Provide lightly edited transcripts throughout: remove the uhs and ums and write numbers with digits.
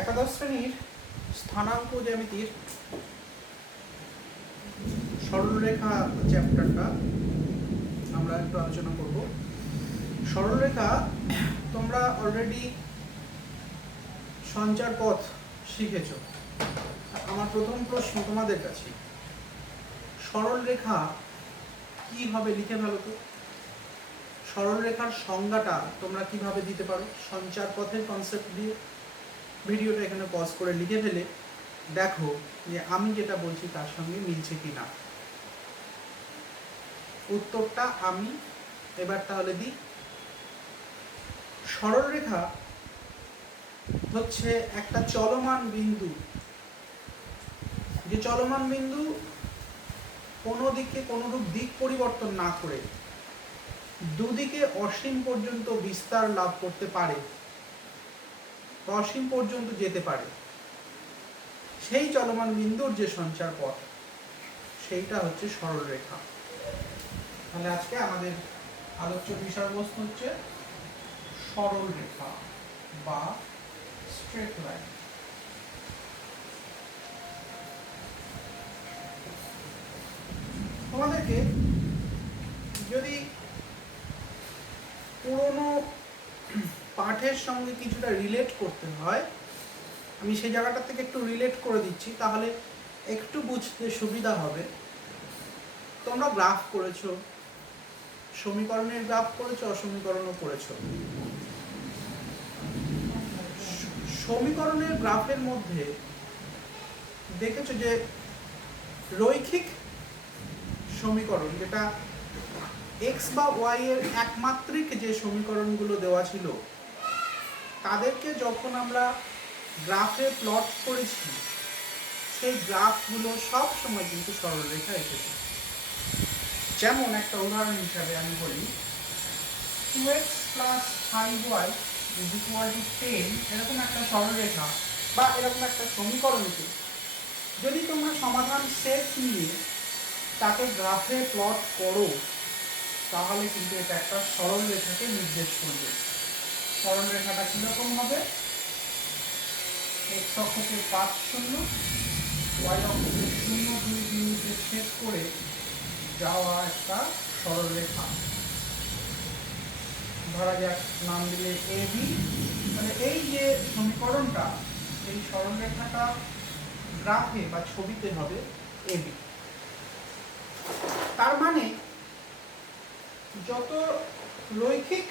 একাদশ শ্রেণীর স্থানাঙ্ক জ্যামিতির সরলরেখা চ্যাপ্টারটা আমরা একটু আলোচনা করব। সরলরেখা তোমরা অলরেডি সঞ্চার পথ শিখেছ। আমার প্রথম প্রশ্ন তোমাদের কাছে, সরলরেখা কি হবে লিখে ভালো তো। সরলরেখার সংজ্ঞাটা তোমরা কিভাবে দিতে পারো সঞ্চার পথের কনসেপ্ট দিয়ে। ভিডিওটা এখানে পজ করে লিখে ফেলে দেখো যে আমি যেটা বলছি তার সঙ্গে মিলছে কি না। উত্তরটা আমি এবার তাহলে দিই। সরলরেখা হচ্ছে একটা চলমান বিন্দু, যে চলমান বিন্দু কোনো দিকে কোনোরূপ দিক পরিবর্তন না করে দুদিকে অসীম পর্যন্ত বিস্তার লাভ করতে পারে বা অসীম পর্যন্ত যেতে পারে, সেই চলমান বিন্দুর যে সঞ্চার পথ সেইটা হচ্ছে সরলরেখা। তাহলে আজকে আমাদের আলোচ্য বিষয়বস্তু হচ্ছে সরলরেখা বা স্ট্রেট লাইন। তোমাদেরকে যদি পুরনো পাঠের সঙ্গে কিছুটা রিলেট করতে হয়, আমি সেই জায়গাটা থেকে একটু রিলেট করে দিচ্ছি, তাহলে একটু বুঝতে সুবিধা হবে। তোমরা গ্রাফ করেছো, সমীকরণের গ্রাফ করেছো, অসমীকরণও করেছো। সমীকরণের গ্রাফের মধ্যে দেখেছো যে রৈখিক সমীকরণ, যেটা এক্স বা ওয়াই এর একমাত্রিক যে সমীকরণগুলো দেওয়া ছিল, তাদেরকে যখন আমরা গ্রাফে প্লট করেছি, সেই গ্রাফগুলো সব সময় কিন্তু সরলরেখা এসেছে। যেমন একটা উদাহরণ হিসাবে আমি বলি, 2x + 5y = 10, এরকম একটা সরলরেখা বা এরকম একটা সমীকরণকে যদি তোমরা সমাধান সেট নিয়ে তাকে গ্রাফে প্লট করো, তাহলে কিন্তু এটা একটা সরলরেখাকে নির্দেশ করবে। সরলরেখাটা কীরকম হবে? x অক্ষকে 5, 0, y অক্ষকে 0, 2 বিন্দুতে ছেদ করে যাওয়া একটা সরলরেখা। ধরা যাক নাম দিলে AB। মানে এই যে সমীকরণটা, এই সরলরেখাটা গ্রাফে বা ছবিতে হবে AB। তার মানে যত রৈখিক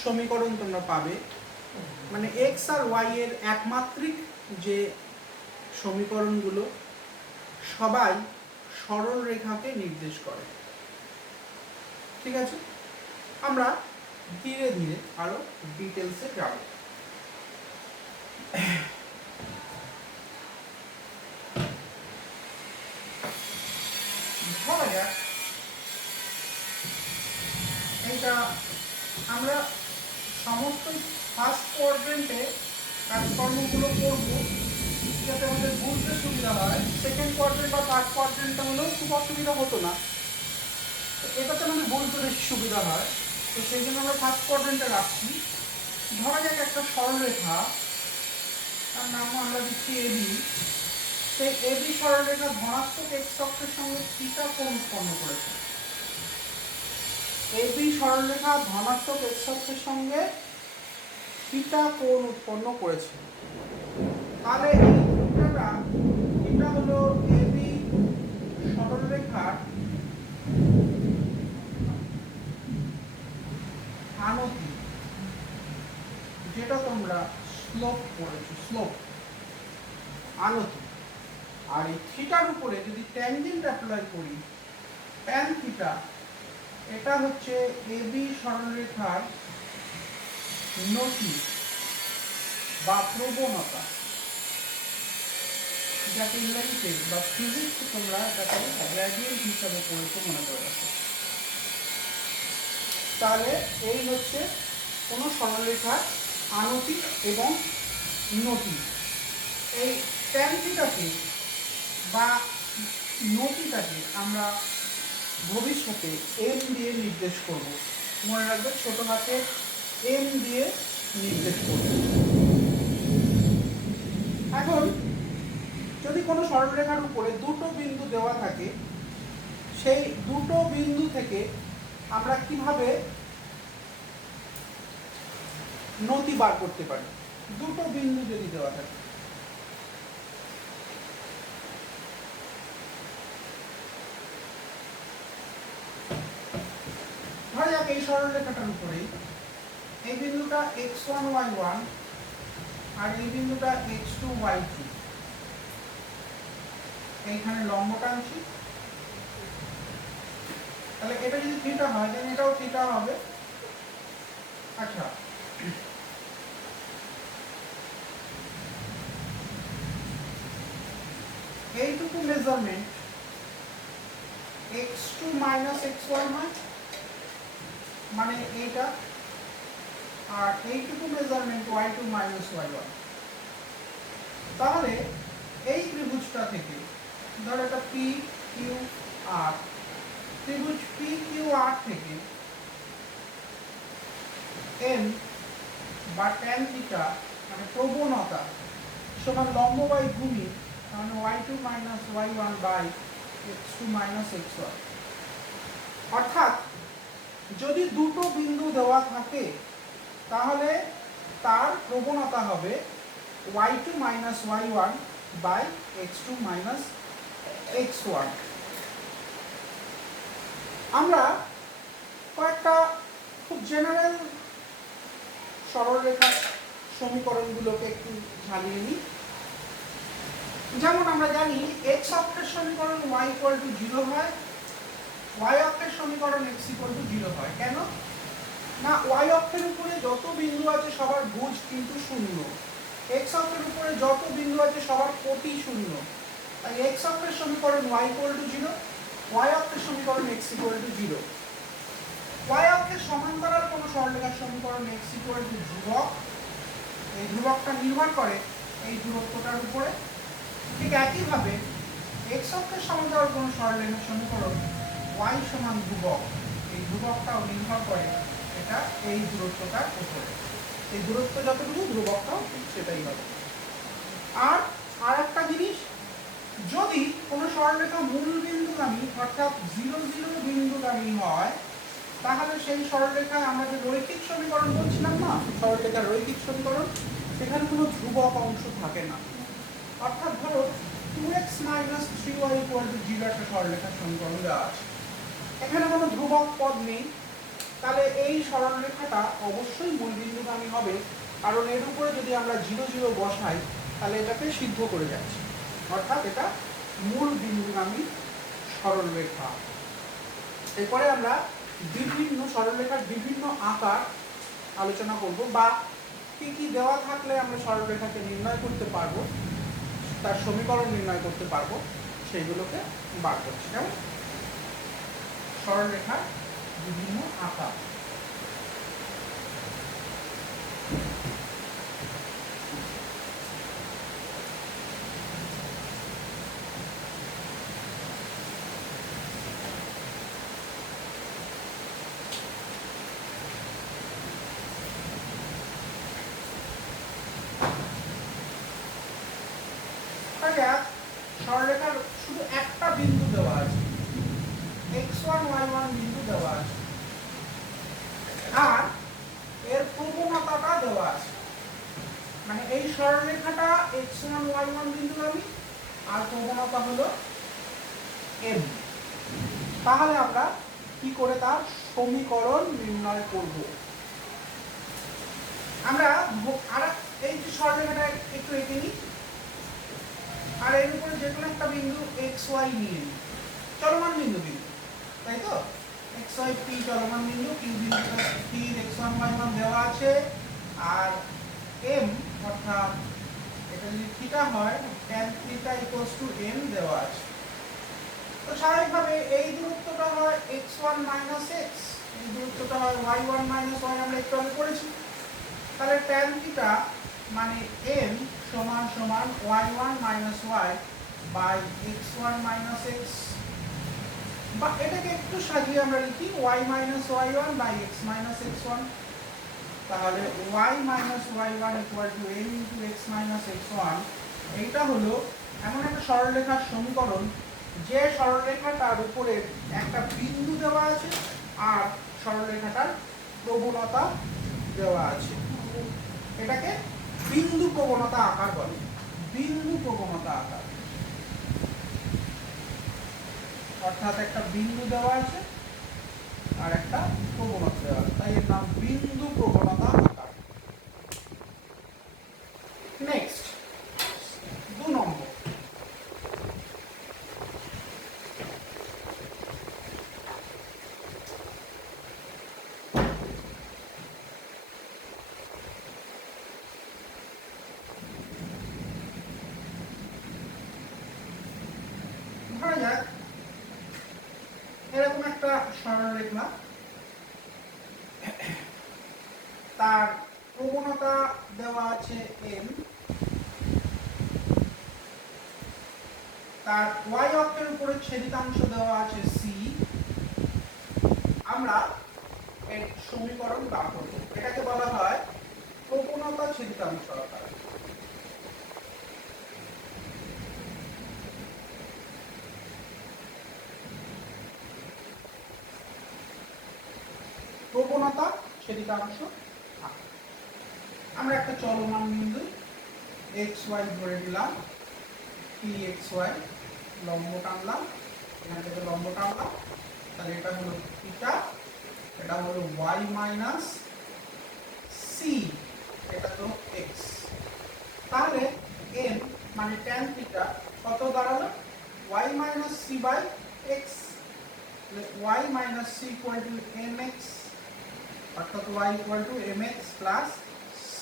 সমীকরণ তোমরা পাবে, মানে এক্স আর ওয়াই এর একমাত্রিক যে সমীকরণগুলো, সবাই সরল রেখাকে নির্দেশ করে। ঠিক আছে, আমরা ধীরে ধীরে আরো ডিটেলসে যাব। ধরা যাক এইটা আমরা সমস্ত ফার্স্ট কোয়াড্রেন্টে কাজকর্মগুলো করব যাতে আমাদের বুঝতে সুবিধা হয়। সেকেন্ড কোয়াড্রেন্ট বা থার্ড কোয়াড্রেন্টটা হলেও খুব অসুবিধা হতো না, এটাতে আমাদের বুঝতে বেশি সুবিধা হয়, তো সেই জন্য আমরা ফার্স্ট কোয়াড্রেন্টে রাখছি। ধরা যাক একটা সরলরেখা, তার নাম আমরা দিচ্ছি এবি। সেই এবি সরলরেখা ধনাত্মক এক্স অক্ষের সঙ্গে থিটা কোণ উৎপন্ন করেছে। এবি সরলরেখা ধনাত্মক এক্স অক্ষের সঙ্গে থিটা কোণ উৎপন্ন করেছে। তাহলে এই থিটাটা, এটা হলো এবি সরলরেখার আনতি, যেটা তোমরা স্লোপ করেছো, স্লোপ আনতি। আর এই থিটার উপরে যদি ট্যানজেন্ট অ্যাপ্লাই করি, ট্যান থিটা, এটা হচ্ছে এবি সরলরেখার নতি বা প্রবণতা, যাকে ইংরেজিতে বা ফিজিক্স তোমরা এটাকে গ্রেডিয়েন্ট হিসাবে পড়েছো, মনে করে রাখো। তাহলে এই হচ্ছে কোনো সরলরেখার আনতি এবং নতি। এই ট্যান থিটাকে বা নতিটাকে আমরা ভবিষ্যতে এম দিয়ে নির্দেশ করব। মনে রাখবে, ছোট হাতে এম দিয়ে নির্দেশ করবে। এখন যদি কোনো সরলরেখার উপরে দুটো বিন্দু দেওয়া থাকে, সেই দুটো বিন্দু থেকে আমরা কিভাবে নতি বার করতে পারি? দুটো বিন্দু যদি দেওয়া থাকে, ধরা যাক এই সরলরেখাটার উপরেই এই বিন্দুটা x1 y1 আর এই বিন্দুটা x2 y2, এইখানে লম্ব টানছি, তাহলে এটা যদি থিটা হয় তাহলে এটাও থিটা হবে। আচ্ছা, এইটুকু মেজারমেন্ট x2 মাইনাস x1 হয়, মানে এইটা, আর এইটুকু মেজারমেন্ট y2 মাইনাস y1। তাহলে এই ত্রিভুজটা থেকে ধর এটা p q r, ত্রিভুজ p q r থেকে n বা tan থিটা মানে প্রবণতা সমান লম্ব বাই ভূমি, মানে y2 minus y1 by x2 minus x1। অর্থাৎ যদি দুটো বিন্দু দেওয়া থাকে তাহলে তার প্রবণতা হবে y2 minus y1 by x2 minus x1। আমরা কয়েকটা খুব জেনারেল সরলরেখার সমীকরণগুলোকে একটু ঝালিয়ে নিই। যেমন আমরা জানি x অক্ষের সমীকরণ y ইকুয়াল টু 0 হয়, y অক্ষের সমীকরণ x ইকুয়াল টু 0 হয়। কেন না, y অক্ষের উপরে যত বিন্দু আছে সবার ভুজ কিন্তু শূন্য, x অক্ষের উপরে যত বিন্দু আছে সবার কোটি শূন্য, তাই x অক্ষের সমীকরণ y ইকুয়াল টু 0, y অক্ষের সমীকরণ x ইকুয়াল টু 0। y অক্ষের সমান্তরাল কোনো সরলরেখার সমীকরণ x ইকুয়াল টু ধ্রুবক, এই ধ্রুবকটা নির্ভর করে এই দূরত্বটার উপরে। ঠিক একইভাবে x অক্ষের সমান্তরাল কোনো সরলরেখার সমীকরণ y সমান ধ্রুবক, এই ধ্রুবকটাও নির্ভর করে এটা এই দূরত্বটার উপরে, এই দূরত্ব যতটুকু ধ্রুবকটাও সেটাই হবে। আর একটা জিনিস, যদি কোনো সরলরেখা মূল বিন্দুগামী অর্থাৎ 0 0 বিন্দুগামী হয়, তাহলে সেই সরলরেখায় আমরা যে রৈখিক সমীকরণ বলছিলাম না, সরলরেখার রৈখিক সমীকরণ, সেখানে কোনো ধ্রুবক অংশ থাকে না। অর্থাৎ ধরো 2x minus 3y equal to 0 একটা সরলরেখার সমীকরণ দেওয়া আছে, এখানে কোনো ধ্রুবক পদ নেই, তাহলে এই সরলরেখাটা অবশ্যই মূল বিন্দুগামী হবে, কারণ এর উপরে যদি আমরা 0 0 বসাই তাহলে এটাকে সিদ্ধ করে যাচ্ছে, অর্থাৎ এটা মূল বিন্দুগামী সরলরেখা। এরপরে আমরা বিভিন্ন সরলরেখার বিভিন্ন আকার আলোচনা করব, বা কি কি দেওয়া থাকলে আমরা সরলরেখাকে নির্ণয় করতে পারবো, তার সমীকরণ নির্ণয় করতে পারবো, সেইগুলোকে বার করছি। যেমন সরলরেখার বিভিন্ন আকার। সরলরেখার শুধু একটা বিন্দু দেওয়া আছে, x1 y1 বিন্দু দেওয়া আছে, আর এর প্রবণতাটা দেওয়া আছে, মানে এই সরলরেখাটা x1 y1 বিন্দুগামী আর প্রবণতা হলো m। তাহলে আমরা কি করে তার সমীকরণ নির্ণয় করব? আমরা আর এই যে সরলরেখাটা একটু এঁকে নিই, আর এর উপরে যে কোনো একটা বিন্দু xy নিয়ে নিই, চলমান বিন্দু, তাই তো? xy p চলমান বিন্দু, q বিন্দুটা স্থির x1 y1 দেওয়া আছে, আর m অর্থাৎ এটা যদি থিটা হয় tan theta equals to m দেওয়া আছে। তো স্বাভাবিকভাবে এই দূরত্বটা হয় x1 মাইনাস x, এই দূরত্বটা হয় y1 মাইনাস y, আমরা একটু আগে করেছি। তাহলে tan থিটা মানে m সমান সমান y1 minus y by x1 minus x, বা এটাকে একটু সাজিয়ে আমরা লিখি y minus y1 by x minus x1। তাহলে y minus y1 equal to m into x minus x1, এইটা হলো এমন একটা সরলরেখার সমীকরণ যে সরলরেখাটার উপরে একটা বিন্দু দেওয়া আছে আর সরলরেখাটার প্রবণতা দেওয়া আছে। এটাকে বিন্দু প্রবণতা আকার বলে, বিন্দু প্রবণতা আকার। অর্থাৎ একটা বিন্দু দেওয়া আছে আর একটা প্রবণতা দেওয়া আছে, তাই এর নাম বিন্দু প্রবণতা আকার। নেক্সট 2 নম্বর, ধরা যাক এরকম একটা সরলরেখা, তার প্রবণতা দেওয়া আছে m, তার y অক্ষের উপরে ছেদিতাংশ দেওয়া আছে c। আমরা এর সমীকরণ বার করব, এটাকে বলা হয় প্রবণতা ছেদিতাংশ আকার। প্রবণতা ছেদিতাংশ আকার। আমরা একটা চলমান বিন্দু xy ধরে নিলাম, pxy, লম্ব টানলাম, এখান থেকে লম্ব টানলাম, তাহলে এটা হলো থিটা, এটা হলো y মাইনাস c, এটা তো x। তাহলে m মানে tan থিটা কত দাঁড়ালো? y minus c by x, y minus c equal to mx, অর্থাৎ y equal to mx plus c।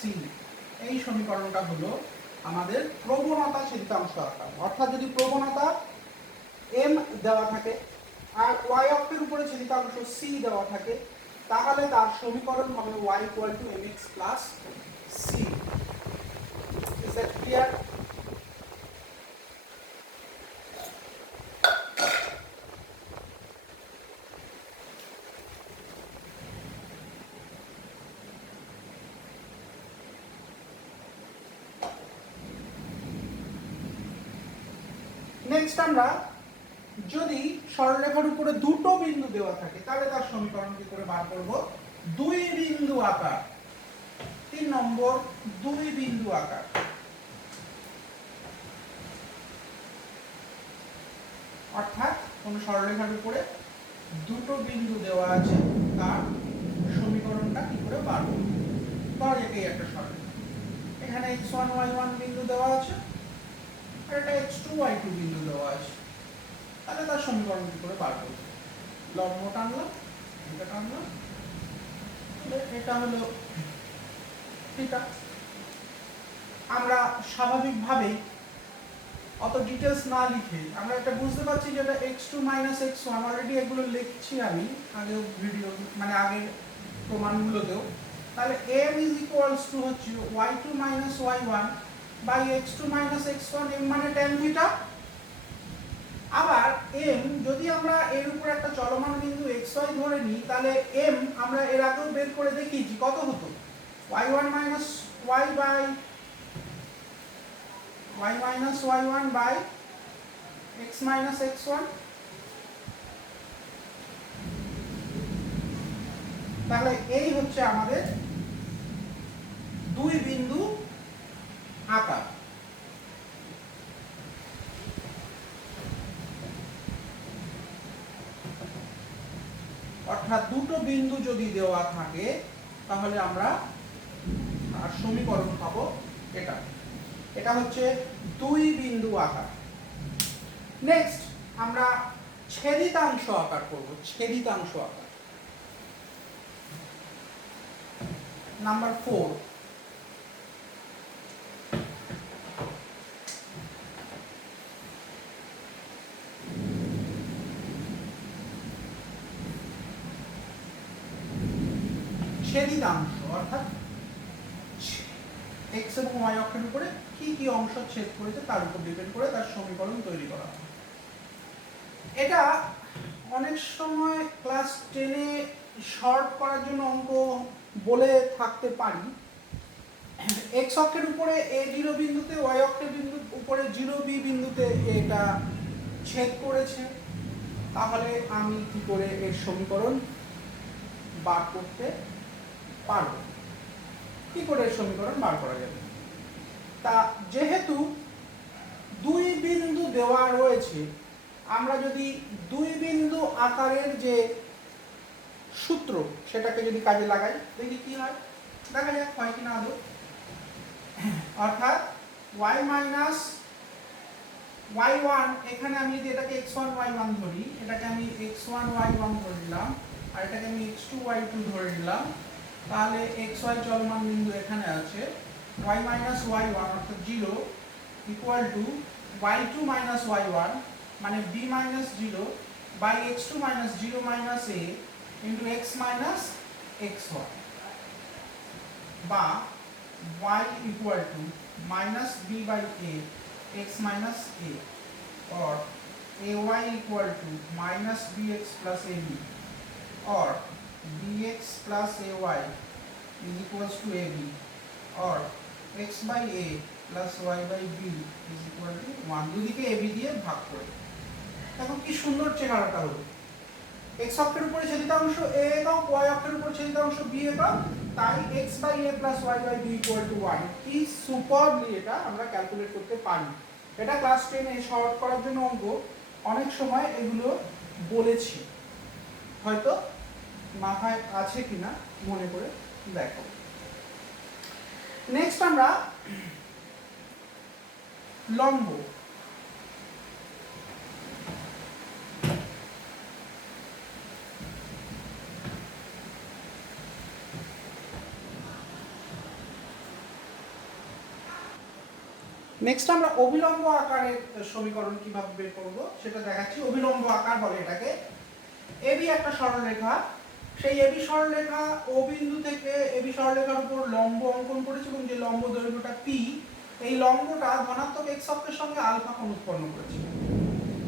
এই সমীকরণটা হলো আমাদের প্রবণতা ছেদিতাংশ আকার। অর্থাৎ যদি প্রবণতা m দেওয়া থাকে আর y অক্ষের উপরে ছেদিতাংশ c দেওয়া থাকে, তাহলে তার সমীকরণ হবে y equal to mx plus c। Is that clear? Next আমরা যদি সরলরেখার উপরে দুটো বিন্দু দেওয়া থাকে তাহলে তার সমীকরণ কি করে বার করব? দুই বিন্দু আকার। 3 নম্বর, দুই বিন্দু আকার। অর্থাৎ কোন সরলরেখার উপরে দুটো বিন্দু দেওয়া আছে, তার সমীকরণটা কি করে বার করব? ধর এটাই একটা সরলরেখা, এখানে x1 y1 বিন্দু দেওয়া আছে আর এটা x2 y2 বিন্দু দেওয়া আছে, তাহলে তার সমীকরণ কি করে বার করব? লম্ব টানলাম, এটা টানলাম, এটা হলো থিটা। আমরা স্বাভাবিকভাবেই অত ডিটেলস না লিখে আমরা এটা বুঝতে পারছি যে এটা x2 মাইনাস x1, অলরেডি এগুলো লিখছি আমি আগেও ভিডিও, মানে আগের প্রমাণগুলোতেও। তাহলে m ইজ ইকুয়ালস টু হচ্ছে y2 minus y1 by x2 minus x1, m মানে tan থিটা। আবার m যদি আমরা এর উপর একটা চলমান বিন্দু xy ধরে নিই, তাহলে m আমরা এর আগেও বের করে দেখিয়েছি কত হতো, y1 minus y by y minus y1 by x minus x1। তাহলে এই হচ্ছে আমাদের দুই বিন্দু আকার। অর্থাৎ দুটো বিন্দু যদি দেওয়া থাকে তাহলে আমরা আর সমীকরণ পাবো এটা। এটা হচ্ছে দুই বিন্দু আকার। নেক্সট আমরা ছেদিতাংশ আকার করব, ছেদিতাংশ আকার। নাম্বার 4, ছেদিতাংশ অর্থাৎ x এবং y অক্ষের উপরে কি কি অংশ ছেদ করেছে তার উপর ডিপেন্ড করে তার সমীকরণ তৈরি করা হয়। এটা অনেক সময় ক্লাস 10-এ শর্ট করার জন্য অঙ্ক বলে থাকতে পারি এক্স অক্ষের উপরে a0 বিন্দুতে, ওয়াই অক্ষের উপরে 0b বিন্দুতে এটা ছেদ করেছে, তাহলে আমি কি করে এর সমীকরণ বার করতে পারবো? কি করে এর সমীকরণ বার করা যাবে? তা যেহেতু দুই বিন্দু দেওয়া রয়েছে, আমরা যদি দুই বিন্দু আকারের যে সূত্র সেটাকে যদি কাজে লাগাই, দেখি কি হয়, দেখা যাক হয় কিনা আদৌ। অর্থাৎ y মাইনাস y1, এখানে আমি যদি এটাকে x1 y1 ধরি, এটাকে আমি x1 y1 ধরে নিলাম, আর এটাকে আমি x2 y2 ধরে নিলাম, তাহলে xy চলমান বিন্দু এখানে আছে, y মাইনাস y1 অর্থাৎ 0 equal to y2 minus y1 মানে b minus 0 by x2 minus 0 minus a into x minus xy, বা y equal to minus b by a x minus a, or ay equal to minus bx plus ab, or bx plus ay is equals to ab, or x by a plus y by b is equal to 1, দুদিকে ab দিয়ে ভাগ করে। দেখো কি সুন্দর চেহারাটা হলো। x অক্ষের উপরে ছেদিত অংশ a একক, y অক্ষের উপরে ছেদিত অংশ b একক, তাই x by a plus y by b equal to 1। কি সুপারলি এটা আমরা ক্যালকুলেট করতে পারি। এটা ক্লাস 10 এ শর্ট করার জন্য অঙ্ক অনেক সময় এগুলো বলেছি, হয়তো মাথায় আছে কিনা মনে করে দেখো। নেক্সট আমরা লম্ব, নেক্সট আমরা অভিলম্ব আকারের সমীকরণ কিভাবে বের করব সেটা দেখাচ্ছি। অভিলম্ব আকার বলে এটাকে। এবি একটা সরলরেখা, সেই এবি সরলরেখা ও বিন্দু থেকে এবি সরলরেখার উপর লম্ব অঙ্কন করেছে, এবং যে লম্ব দৈর্ঘ্যটা পি, এই লম্বটা ধনাত্মক এক্স অক্ষের সঙ্গে আলফা কোণ উৎপন্ন করেছে।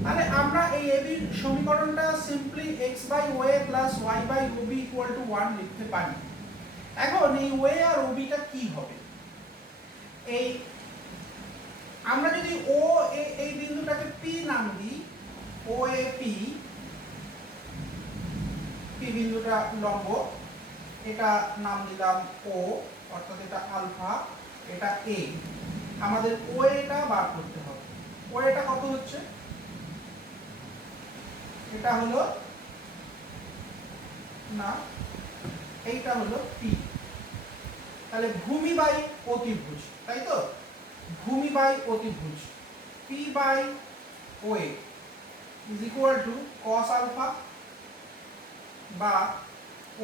তাহলে আমরা এই এবি সমীকরণটা simply x by OA plus y by OB equal to 1 লিখতে পারি। এখন এই ওয়ে আর ওবিটা কি হবে? এই আমরা যদি ও এই বিন্দুটাকে পি নাম দিই, ও এ পি, পি বিন্দুটা লম্ব, এটা নাম দিলাম ও, অর্থাৎ এটা আলফা, এটা এ। আমাদের ও এটা বার করতে হবে। ও এটা কত হচ্ছে? এটা হলো না, এইটা হলো পি। তাহলে ভূমি বাই অতিভুজ, তাই তো? ভূমি বাই অতিভুজ P by OA is equal to cos alpha, বা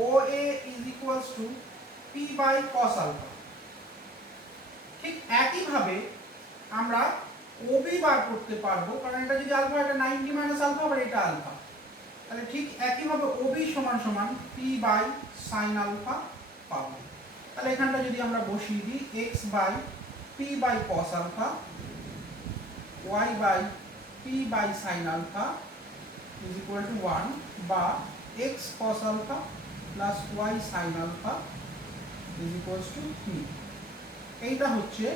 OA is equals to P by cos alpha. ঠিক একইভাবে আমরা ওবি বার করতে পারবো, কারণ এটা যদি আলফা, এটা 90 মাইনাস আলফা, আবার এটা আলফা। তাহলে ঠিক একইভাবে ওবি সমান সমান পি বাই সাইন আলফা পাবো। তাহলে এখানটা যদি আমরা বসিয়ে দিই, x by p by cos alpha, y by p by sin alpha is equal to 1, বা x cos alpha plus y sin alpha is equals to p। এইটা হচ্ছে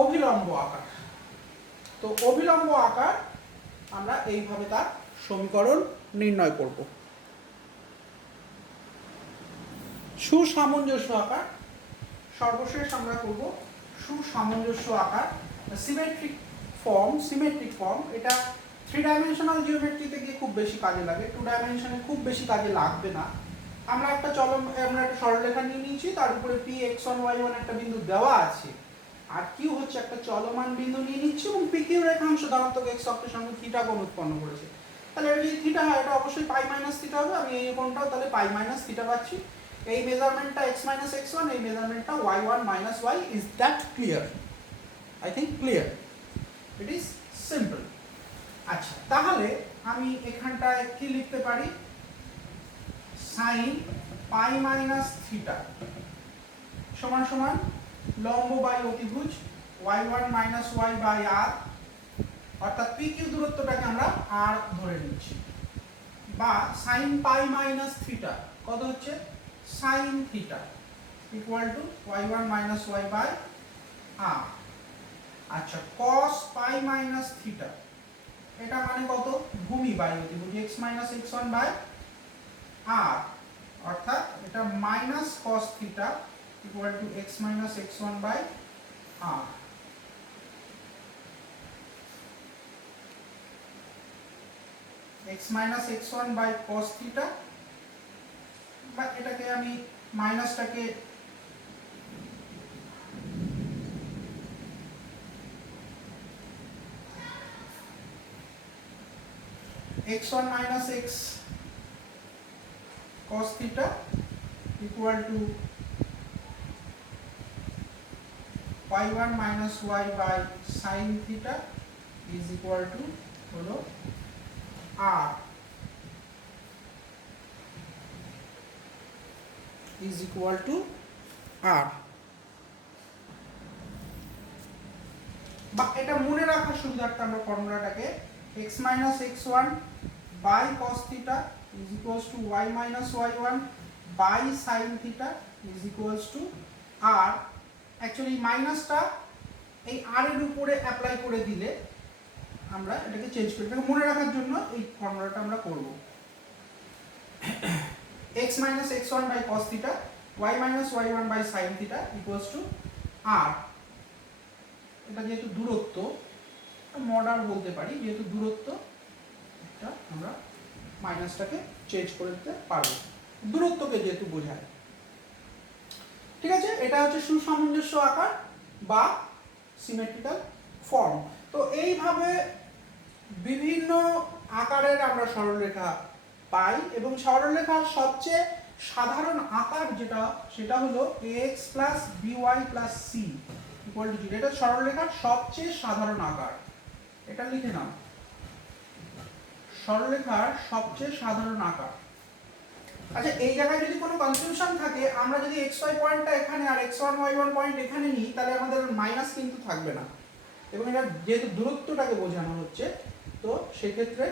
অভিলম্ব আকার। তো অভিলম্ব আকার আমরা এইভাবে তার সমীকরণ নির্ণয় করব। সুসামঞ্জস্য আকার সর্বশেষ আমরা করব সুসামঞ্জস্য আকার, সিমেট্রিক ফর্ম। এটা 3 ডাইমেনশনাল জিওমেট্রিতে গিয়ে খুব বেশি কাজে লাগে, 2 ডাইমেনশনে খুব বেশি কাজে লাগবে না। আমরা একটা সরলরেখা নিয়ে নিয়েছি, তার উপরে পি x1 y1 একটা বিন্দু দেওয়া আছে, আর কিউ হচ্ছে একটা চলমান বিন্দু নিয়ে নিচ্ছি, এবং পি কিউ রেখাংশ ধনাত্মক এক্স অক্ষের সঙ্গে থিটা কোণ উৎপন্ন করেছে। তাহলে এটা যদি থিটা হয়, এটা অবশ্যই পাই মাইনাস থিটা হবে। আমি এই কোণটাও তাহলে পাই মাইনাস থিটা পাচ্ছি। এই মেজারমেন্টটা x মাইনাস x1, এই মেজারমেন্টটা y1 minus y। Is that clear? I think clear. It is simple. আচ্ছা, তাহলে আমি এখানটায় কি লিখতে পারি? সাইন পাই মাইনাস থিটা সমান সমান লম্ব বাই অতিভুজ y1 minus y by r, অর্থাৎ পি কিউ দূরত্বটাকে আমরা r ধরে নিচ্ছি, বা সাইন পাই মাইনাস থিটা কত হচ্ছে? Sine theta equal to y1 minus y by r। আচ্ছা cos পাই মাইনাস থিটা এটা মানে কত, ভূমি বাই অতিভুজ x minus x1 by r, অর্থাৎ এটা minus cos theta equal to x minus x1 by r। x minus x1 by cos theta, বা এটাকে আমি মাইনাসটাকে x1 minus x cos theta equal to y1 minus y by sin theta is equal to হলো r is equal to r। বা এটা মনে রাখার সুবিধার্থে আমরা ফর্মুলাটাকে x minus x1 by cos theta is equals to y minus y1 by sin theta is equals to r। Actually মাইনাসটা এই r এর উপরে অ্যাপ্লাই করে দিলে আমরা এটাকে চেঞ্জ করি, এটাকে মনে রাখার জন্য এই ফর্মুলাটা আমরা করব। x minus x1 by cos theta y minus y1 by sin theta equals to r। এটা যেহেতু দূরত্ব, মডার বলতে পারি, যেহেতু দূরত্ব এটা আমরা মাইনাসটাকে চেঞ্জ করে দিতে পারবো, দূরত্বকে যেহেতু বোঝায়। ঠিক আছে, এটা হচ্ছে সুসামঞ্জস্য আকার বা সিমেট্রিক্যাল ফর্ম। তো এইভাবে বিভিন্ন আকারের আমরা সরলরেখা পাই, এবং সরলরেখার সবচেয়ে সাধারণ আকার যেটা সেটা হলো ax plus by plus c equal two 0। এটা সরলরেখার সবচেয়ে সাধারণ আকার, এটা লিখে নাও, সরলরেখার সবচেয়ে সাধারণ আকার। আচ্ছা এই জায়গায় যদি কোনো কনফিউশন থাকে, আমরা যদি xy পয়েন্টটা এখানে আর x1 y1 পয়েন্ট এখানে নিই, তাহলে আমাদের মাইনাস কিন্তু থাকবে না, এবং এটা যেহেতু দূরত্বটাকে বোঝানো হচ্ছে, তো সেক্ষেত্রে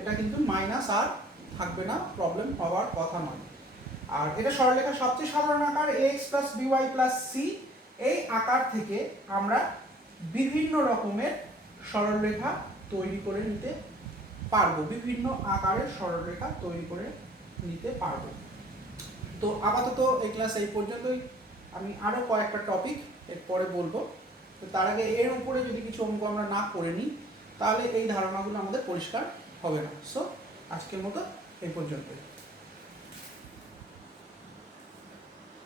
এটা কিন্তু মাইনাস আর থাকবে না, প্রবলেম হওয়ার কথা নয়। আর এটা সরলরেখার সবচেয়ে সাধারণ আকার ax plus by plus c। এই আকার থেকে আমরা বিভিন্ন রকমের সরলরেখা তৈরি করে নিতে পারবো, বিভিন্ন আকারের সরলরেখা তৈরি করে নিতে পারবো। তো আপাতত এই ক্লাস এই পর্যন্তই, আমি আরও কয়েকটা টপিক এরপরে বলবো। তো তার আগে এর উপরে যদি কিছু অঙ্ক আমরা না করে নিই, তাহলে এই ধারণাগুলো আমাদের পরিষ্কার হবে না। সো আজকের মতো এই পর্যন্তই।